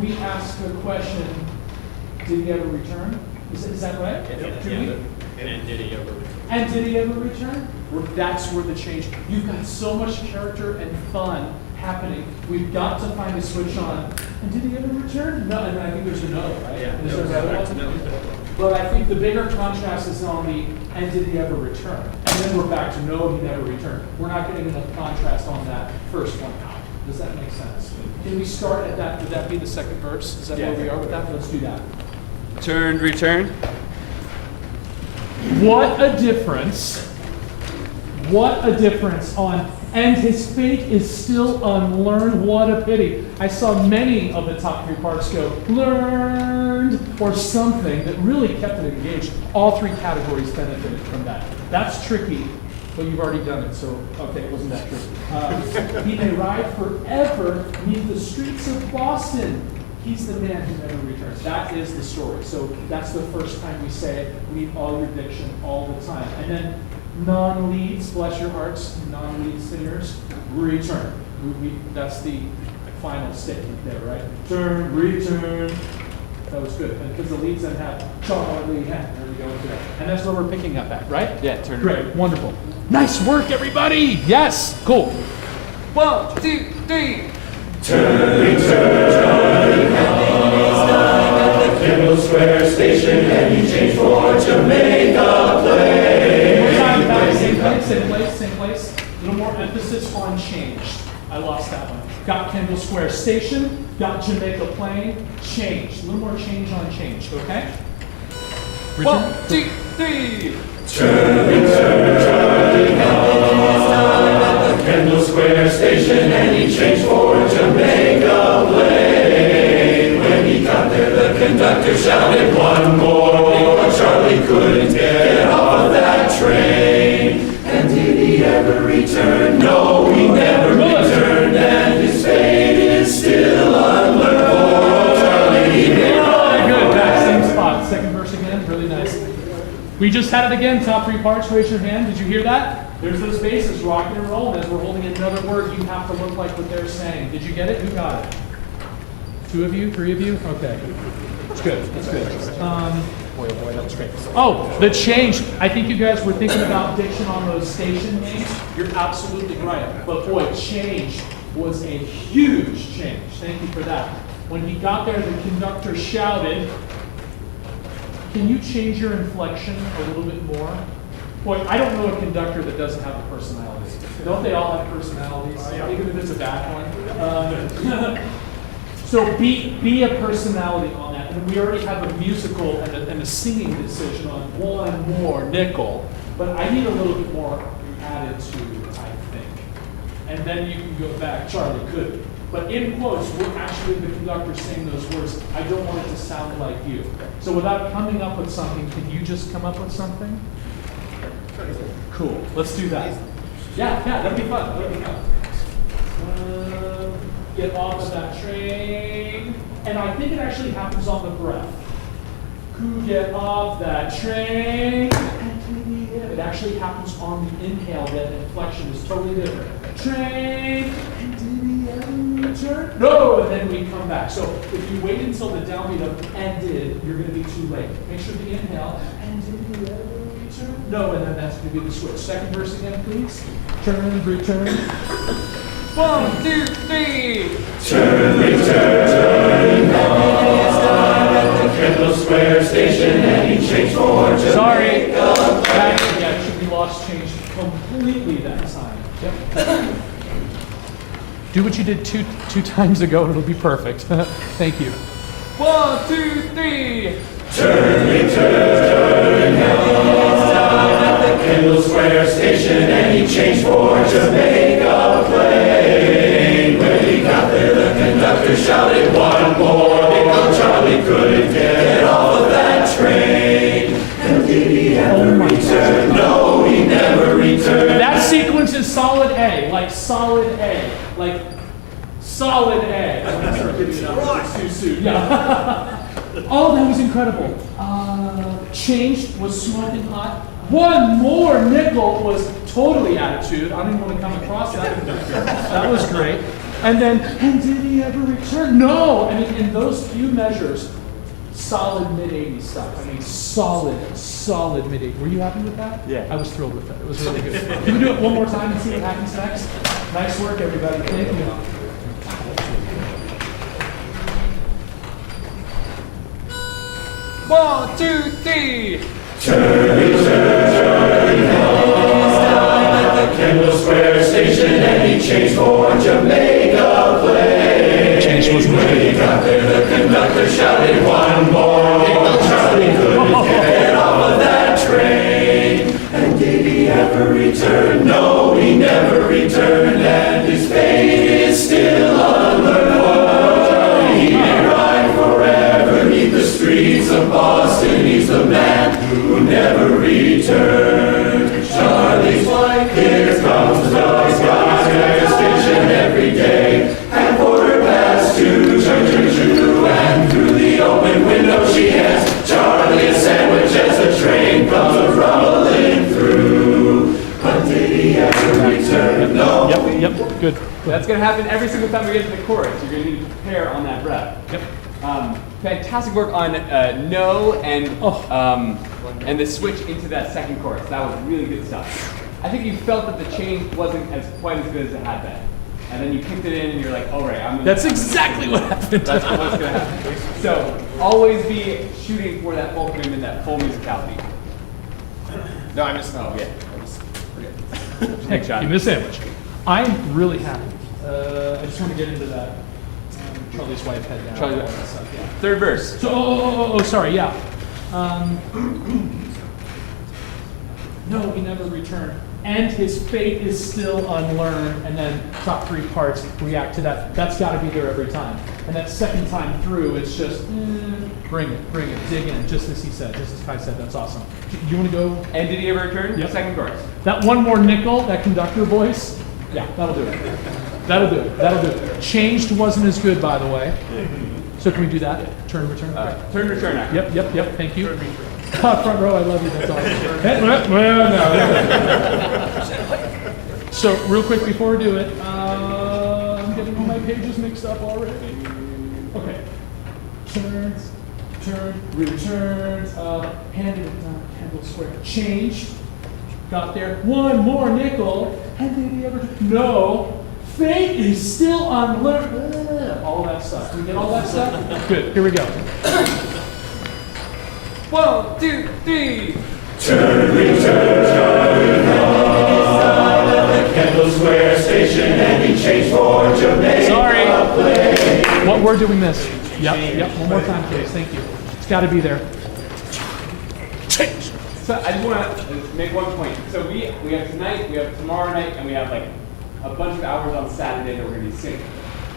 we asked the question, did he ever return? Is that right? And did he ever return? And did he ever return? That's where the change. You've got so much character and fun happening. We've got to find a switch on. And did he ever return? No, and I think there's a no, right? Yeah, Is there another one? no. But I think the bigger contrast is on the and did he ever return? And then we're back to no, he never returned. We're not getting enough contrast on that first one. Does that make sense? Can we start at that? Would that be the second verse? Is that where we are with that? Let's do that. Turned, returned. What a difference. What a difference on, and his fate is still unlearned. What a pity. I saw many of the top 3 parts go, learned, or something that really kept it engaged. All 3 categories benefited from that. That's tricky, but you've already done it, so, okay, it wasn't that tricky. He may ride forever neath the streets of Boston. He's the man who never returns. That is the story. So that's the first time we say it. Lead all your diction all the time. And then non-leads, bless your hearts, non-lead singers, return. That's the final statement there, right? Turn, return. That was good. And because the leads then have Charlie, there we go. And that's where we're picking up at, right? Yeah, turn. Great, wonderful. Nice work, everybody. Yes, cool. 1, 2, 3. Turn, return, at the Kendall Square station, and he changed for Jamaica Plain. Same place. A little more emphasis on changed. I lost that one. Got Kendall Square Station, got Jamaica Plain, changed. A little more change on change, okay? 1, 2, 3. Turn, return, at the Kendall Square station, and he changed for Jamaica Plain. When he got there, the conductor shouted one more. Charlie couldn't get off that train. And did he ever return? No, he never returned, and his fate is still unlearned. Poor Charlie, he may ride Good, back forever. same spot. Second verse again, really nice. We just had it again, top 3 parts, raise your hand. Did you hear that? There's those bases, rocking and rolling. As we're holding another word, you have to look like what they're saying. Did you get it? Who got it? 2 of you? 3 of you? Okay. That's good, that's good. Boy, oh boy, that was great. Oh, the change. I think you guys were thinking about diction on those station names. You're absolutely right. But boy, change was a huge change. Thank you for that. When he got there, the conductor shouted, can you change your inflection a little bit more? Boy, I don't know a conductor that doesn't have a personality. Don't they all have personalities? Even if it's a bad one. So be a personality on that. And we already have a musical and a singing decision on one more nickel. But I need a little bit more attitude, I think. And then you can go back. Charlie could. But in quotes, we're actually the conductor saying those words. I don't want it to sound like you. So without coming up with something, can you just come up with something? Cool. Let's do that. Yeah, that'd be fun. That'd be fun. Get off of that train. And I think it actually happens on the breath. Get off that train. It actually happens on the inhale. That inflection is totally different. Train. Return? No, and then we come back. So if you wait until the downbeat of ended, you're going to be too late. Make sure the inhale, and did he ever return? No, and then that's going to be the switch. Second verse again, please. Turn, return. 1, 2, 3. Turn, return, at the Kendall Square station, and he changed for Jamaica. Sorry. Yeah, we lost change completely that time. Yep. Do what you did two times ago, and it'll be perfect. Thank you. 1, 2, 3. Turn, return, at the Kendall Square station, and he changed for Jamaica Plain. When he got there, the conductor shouted one more nickel. Charlie couldn't get off of that train. And did he ever return? No, he never returned. That sequence is solid A, like solid A, like solid A. I'm gonna start giving it up. It's too soon. Yeah. Oh, that was incredible. Changed was smoking hot. One more nickel was totally attitude. I don't even want to come across that. That was great. And then, and did he ever return? No! I mean, in those few measures, solid mid-80s stuff. I mean, solid mid-80s. Were you happy with that? Yeah. I was thrilled with that. It was really good. Can we do it one more time and see what happens next? Nice work, everybody. Thank you. One, two, three. Kendall Square Station, and he changed for Jamaica Play. Change wasn't When he got there, the conductor shouted one more. Charlie couldn't get off of that train. And did he ever return? No, he never returned, and his fate is still unlearned. He may ride forever 'neath the streets of Boston. He's the man who never returned. Charlie's wife, here comes the Square Station every day. At 2:15, choo-choo-choo, and through the open window she hands Charlie a sandwich as the train comes rumbling through. But did he ever return? No. Yep, good. That's going to happen every single time we get to the chorus. You're going to need to prepare on that breath. Yep. Fantastic work on no and the switch into that second chorus. That was really good stuff. I think you felt that the change wasn't as quite as good as it had been. And then you kicked it in and you're like, all right, That's exactly what happened. That's what's going to happen. So always be shooting for that full commitment, that full musicality. No, I'm just, oh, yeah. Thanks, Give John. me a sandwich. I'm really happy. I just want to get into that. Charlie's wife head down. Charlie's all wife. that stuff, yeah. Third verse. So, sorry, yeah. No, he never returned. And his fate is still unlearned. And then top three parts react to that. That's got to be there every time. And that second time through, it's just, bring it, dig in, just as he said, just as Kai said. That's awesome. Do you want to go? And did he ever return? Yep. Second chorus. That one more nickel, that conductor voice, yeah, that'll do it. That'll do it. Changed wasn't as good, by the way. So can we do that? Turn, return? Turn, return act. Yep, thank you. Front row, I love you, that's awesome. Well, no. So real quick before we do it, I'm getting all my pages mixed up already. Okay. Turns, returns, handed it down, Kendall Square. Changed. Got there. One more nickel. And did he ever? No. Fate is still unlearned. All that stuff. Can we get all that stuff? Good. Here we go. 1, 2, 3. The Kendall Square Station, and he changed for Jamaica. Sorry. What word did we miss? Yep. One more time, please. Thank you. It's got to be there. Change. So I just want to make one point. So we have tonight, we have tomorrow night, and we have like a bunch of hours on Saturday that we're going to be singing.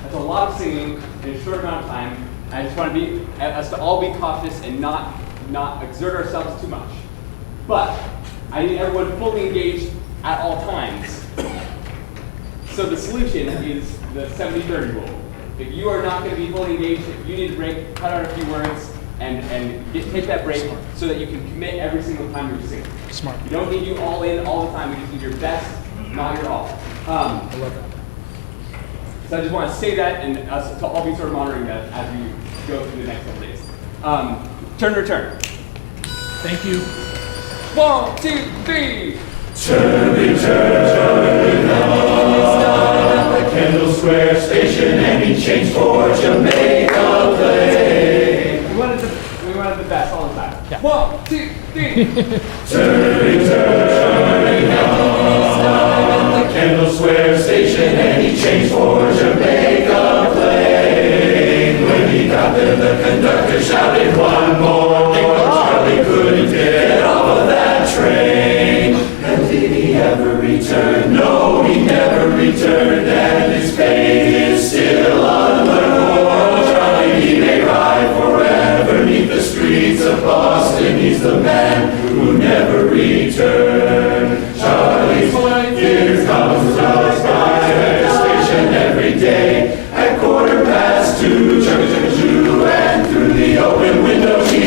That's a lot of singing in a short amount of time. I just want us to all be cautious and not exert ourselves too much. But I need everyone fully engaged at all times. So the solution is the 70-30 rule. If you are not going to be fully engaged, if you need a break, cut out a few words and take that break so that you can commit every single time you're singing. Smart. We don't need you all in all the time. We just need your best, not your all. I love that. So I just want to say that and us to all be sort of monitoring that as we go through the next couple days. Turn, return. Thank you. 1, 2, 3. The Kendall Square Station, and he changed for Jamaica Play. We wanted the best all the time. Yeah. 1, 2, 3. The Kendall Square Station, and he changed for Jamaica Play. When he got there, the conductor shouted one more. Charlie couldn't get off of that train. And did he ever return? No, he never returned, and his fate is still unlearned. Charlie, he may ride forever 'neath the streets of Boston. He's the man who never returned. Charlie's wife, here comes the Square Station every day. At 2:15, choo-choo-choo, and through the open window she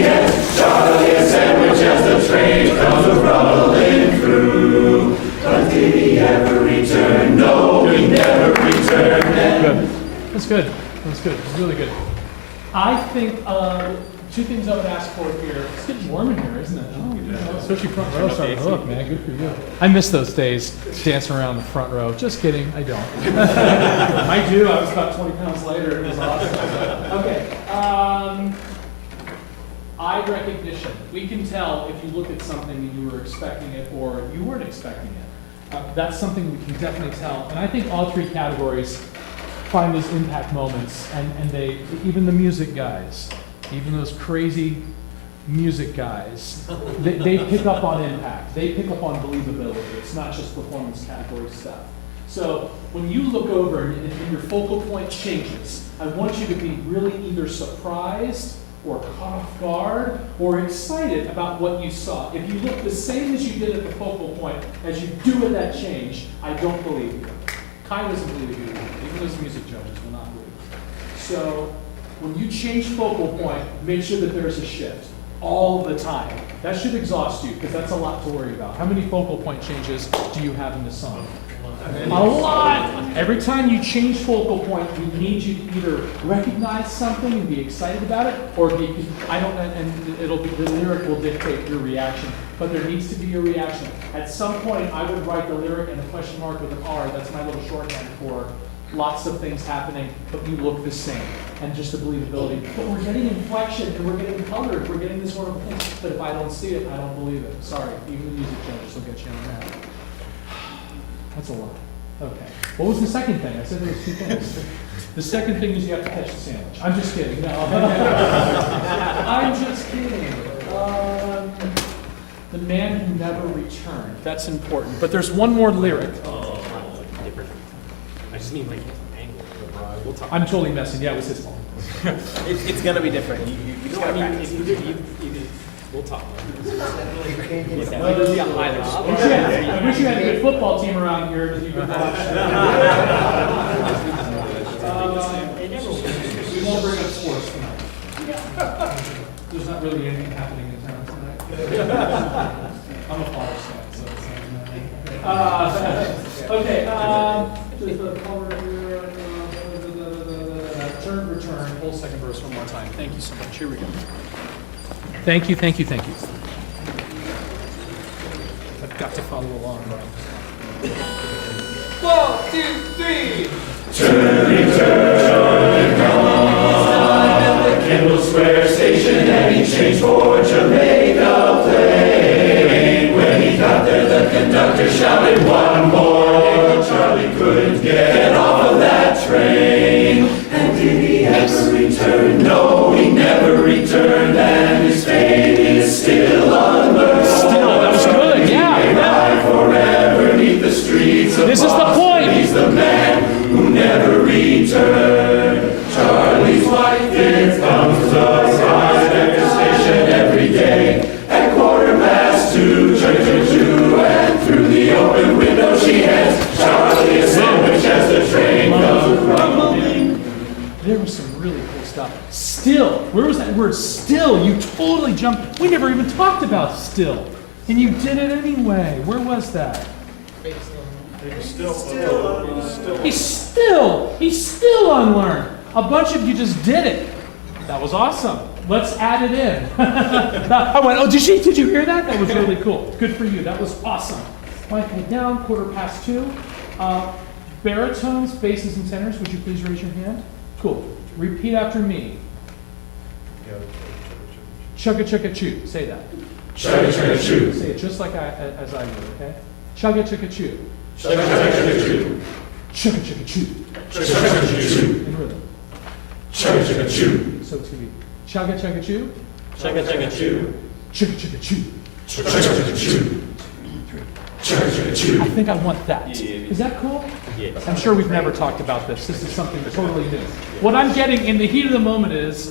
really good. I think two things I would ask for here. It's getting warm in here, isn't it? Oh, yeah. Especially front row starting to look, man. Good for you. I miss those days, dancing around the front row. Just kidding, I don't. I do. I was about 20 pounds lighter. It was awesome. Okay. Eye recognition. We can tell if you look at something and you were expecting it or you weren't expecting it. That's something we can definitely tell. And I think all three categories find these impact moments, and they, even the music guys, even those crazy music guys, they pick up on impact. They pick up on believability. It's not just performance category stuff. So when you look over and your focal point changes, I want you to be really either surprised or caught off guard or excited about what you saw. If you look the same as you did at the focal point as you do at that change, I don't believe you. Kai doesn't believe you. Even those music judges will not believe you. So when you change focal point, make sure that there's a shift all the time. That should exhaust you because that's a lot to worry about. How many focal point changes do you have in the song? A lot! Every time you change focal point, we need you to either recognize something and be excited about it, or be, I don't, and it'll be, the lyric will dictate your reaction, but there needs to be a reaction. At some point, I would write the lyric and a question mark with an R. That's my little shorthand for lots of things happening, but you look the same, and just the believability. But we're getting inflection, and we're getting color, we're getting this sort of thing. But if I don't see it, I don't believe it. Sorry, even the music judges will get you on that. That's a lot. Okay. What was the second thing? I said there was two things. The second thing is you have to catch the sandwich. I'm just kidding. No. I'm just kidding. The man who never returned. That's important. But there's one more lyric. Different. I just mean like angle. We'll talk. I'm totally messing. Yeah, it was his fault. It's gonna be different. You just gotta practice. We'll talk. I wish you had a good football team around here that you could watch. We won't bring up sports tonight. There's not really anything happening in town tonight. I'm a Flyers fan, so it's okay. Just the color here. Turn, return. Whole second verse one more time. Thank you so much. Here we go. Thank you, thank you, thank you. I've got to follow along, right? 1, 2, 3. Turning, turning, on the Kendall Square station, and he changed for Jamaica Plain. When he got there, the conductor shouted one more. Charlie couldn't get off of that train. And did he ever return? No, he never returned, and his fate is still unlearned. Still, that was good, yeah. He may ride forever 'neath the streets of This is the Boston. point. He's the man who never returned. Charlie's wife here comes to ride at the station every day. At 2:15, choo-choo-choo, and through the open window she hands Charlie a sandwich as the train comes rumbling. There was some really cool stuff. Still, where was that word still? You totally jumped. We never even talked about still. And you did it anyway. Where was that? He's still unlearned. A bunch of you just did it. That was awesome. Let's add it in. I went, oh, did you hear that? That was really cool. Good for you. That was awesome. Mike, head down, 2:15. Baritones, basses, and tenors, would you please raise your hand? Cool. Repeat after me. Chugga chugga chew. Say that. Chugga chugga chew. Say it just like as I do, okay? Chugga chugga chew. Chugga chugga chew. Chugga chugga chew. Chugga chugga chew. In rhythm. Chugga chugga chew. So it's gonna be chugga chugga chew. Chugga chugga chew. Chugga chugga chew. Chugga chugga chew. Chugga chugga chew. I think I want that. Is that cool? Yes. I'm sure we've never talked about this. This is something totally new. What I'm getting in the heat of the moment is,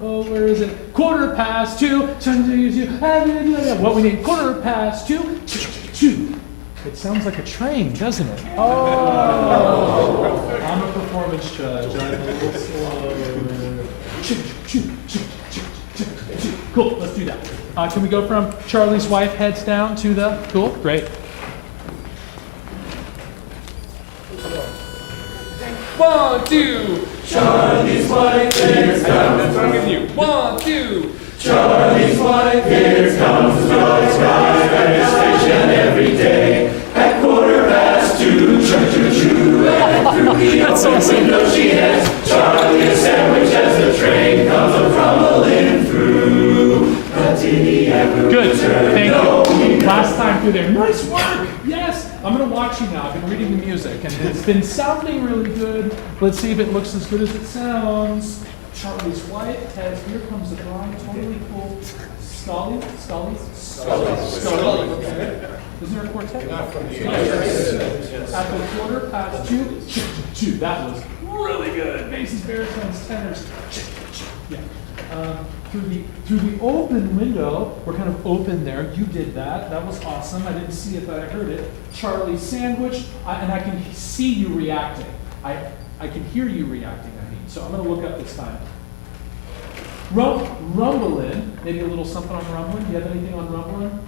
where is it? 2:15. What we need, 2:15. It sounds like a train, doesn't it? Oh, I'm a performance judge. I'm a little slow. Cool, let's do that. Can we go from Charlie's wife heads down to the, cool, great. 1, 2, Charlie's White, here's comes. That's what I'm giving you. 1, 2. Charlie's White, here's comes the Charlie's White station every day. At 2:15, choo-choo-choo, and through the open window she heads. Charlie a sandwich as the train comes a-rumbling through. But did he ever Good, return? thank No, you. Last time through there. Nice work. Yes. I'm gonna watch you now. I've been reading the music and it's been sounding really good. Let's see if it looks as good as it sounds. Charlie's White, Ted's Here Comes the Bride, totally cool. Scully. Okay. Isn't there a quartet? Not from the At the 2:15, that was really good. Basses, baritones, tenors. Yeah. Through the open window, we're kind of open there. You did that. That was awesome. I didn't see it, but I heard it. Charlie Sandwich, and I can see you reacting. I can hear you reacting, I mean. So I'm going to look up this time. Rumblin', maybe a little something on rumbling. Do you have anything on rumbling?